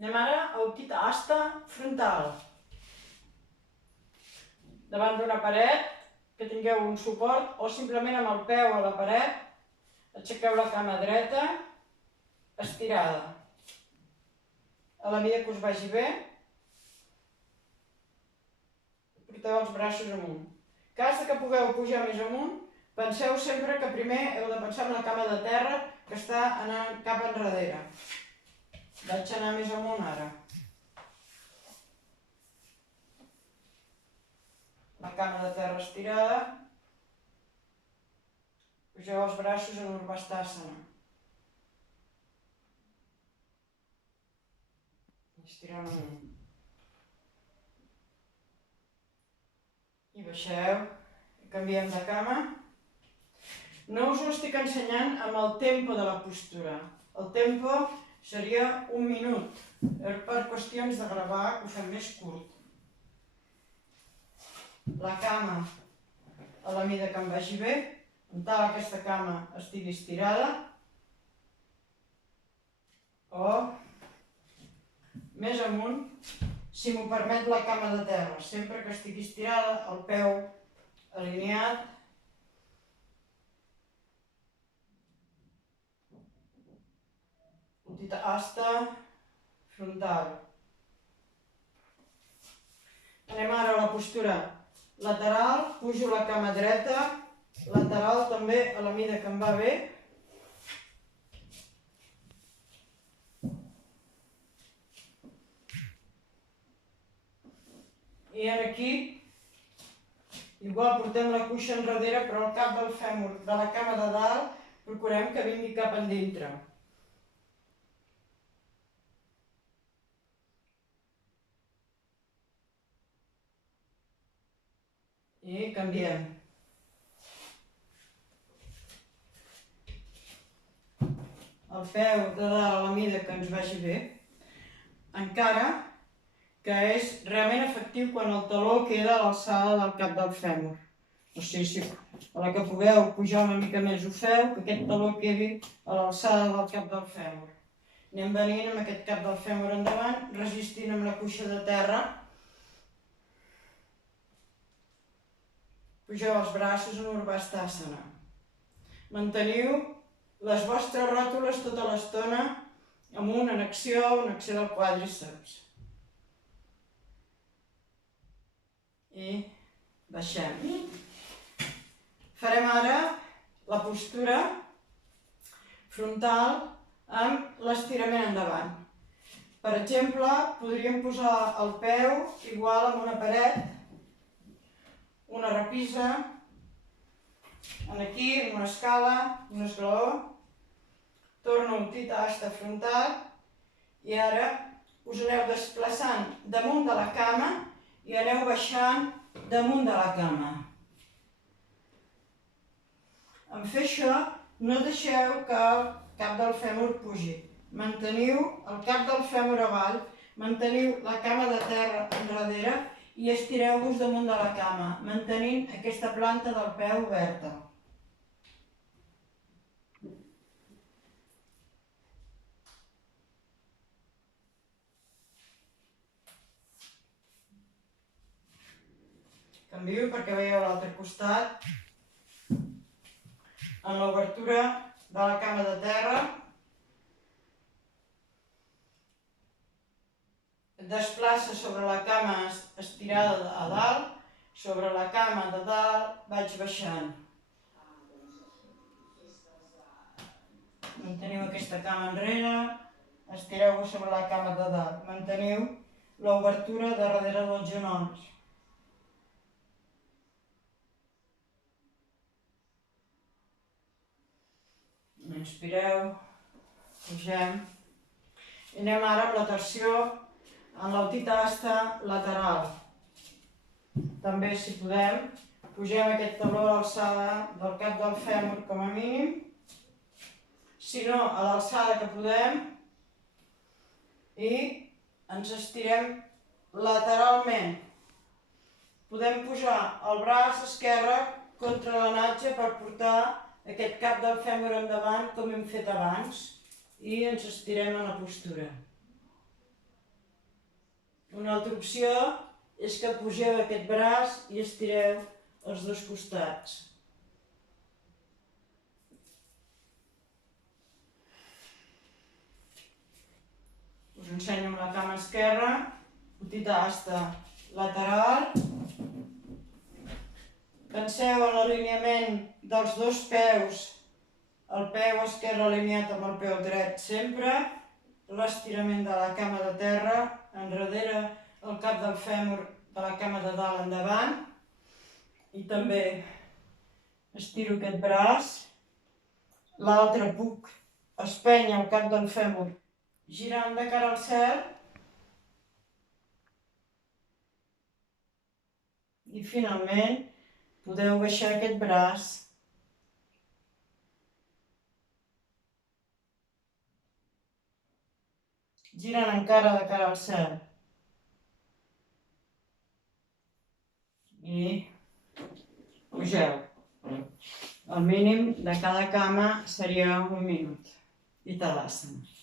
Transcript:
Anem ara a utita asta frontal. Davant d'una paret, que tingueu un suport, o simplement amb el peu a la paret, aixequeu la cama dreta, estirada. A la mida que us vagi bé, porteu els braços amunt. En cas que pugueu pujar més amunt, penseu sempre que primer heu de pensar en la cama de terra que està anant cap enrere. Vaig anar més amunt ara. La cama de terra estirada. Pugeu els braços en Urbastasana. Estirant amunt. I baixeu. Canviem de cama. No us ho estic ensenyant amb el tempo de la postura. El tempo seria 1 minut. Per qüestions de gravar, que ho fem més curt. La cama a la mida que em vagi bé. En tal aquesta cama estigui estirada. O més amunt, si m'ho permet la cama de terra. Sempre que estigui estirada, el peu alineat. Utita asta frontal. Anem ara a la postura lateral. Pujo la cama dreta. Lateral també a la mida que em va bé. I aquí, igual portem la cuixa enrere, però el cap del fèmur de la cama de dalt procurem que vingui cap endintre. I canviem. El peu de dalt a la mida que ens vagi bé. Encara que és realment efectiu quan el taló queda a l'alçada del cap del fèmur. O sigui, si a la que pugueu pujar una mica més ho feu, que aquest taló quedi a l'alçada del cap del fèmur. Anem venint amb aquest cap del fèmur endavant, resistint amb la cuixa de terra. Pugeu els braços en Urbastasana. Manteniu les vostres ròtules tota l'estona amb una acció del quàdriceps. I baixem. Farem ara la postura frontal amb l'estirament endavant. Per exemple, podríem posar el peu igual amb una paret, una repisa, aquí, en una escala, un esglaó. Torno utita asta frontal i ara us aneu desplaçant damunt de la cama i aneu baixant damunt de la cama. En fer això, no deixeu que el cap del fèmur pugi. Manteniu el cap del fèmur avall, manteniu la cama de terra enrere i estireu-vos damunt de la cama, mantenint aquesta planta del peu oberta. Canvio perquè veieu l'altre costat. En l'obertura de la cama de terra. Et desplaça sobre la cama estirada a dalt. Sobre la cama de dalt vaig baixant. Manteniu aquesta cama enrere. Estireu-vos sobre la cama de dalt. Manteniu l'obertura darrere dels genolls. Inspireu, pugem. I anem ara amb la torsió en l'utita asta lateral. També, si podem, pugem aquest taló a l'alçada del cap del fèmur com a mínim. Si no, a l'alçada que podem. I ens estirem lateralment. Podem posar el braç esquerre contra la natxa per portar aquest cap del fèmur endavant com hem fet abans i ens estirem a la postura. Una altra opció és que pugeu aquest braç i estireu els dos costats. Us ensenyo amb la cama esquerra, petita asta lateral. Penseu en l'alineament dels dos peus, el peu esquerre alineat amb el peu dret sempre, l'estirament de la cama de terra, enrere el cap del fèmur de la cama de dalt endavant, i també estiro aquest braç, l'altre puc espènyer el cap del fèmur girant de cara al cel, i finalment podeu baixar aquest braç girant encara de cara al cel. I pugeu. El mínim de cada cama seria 1 minut. I Tadasana.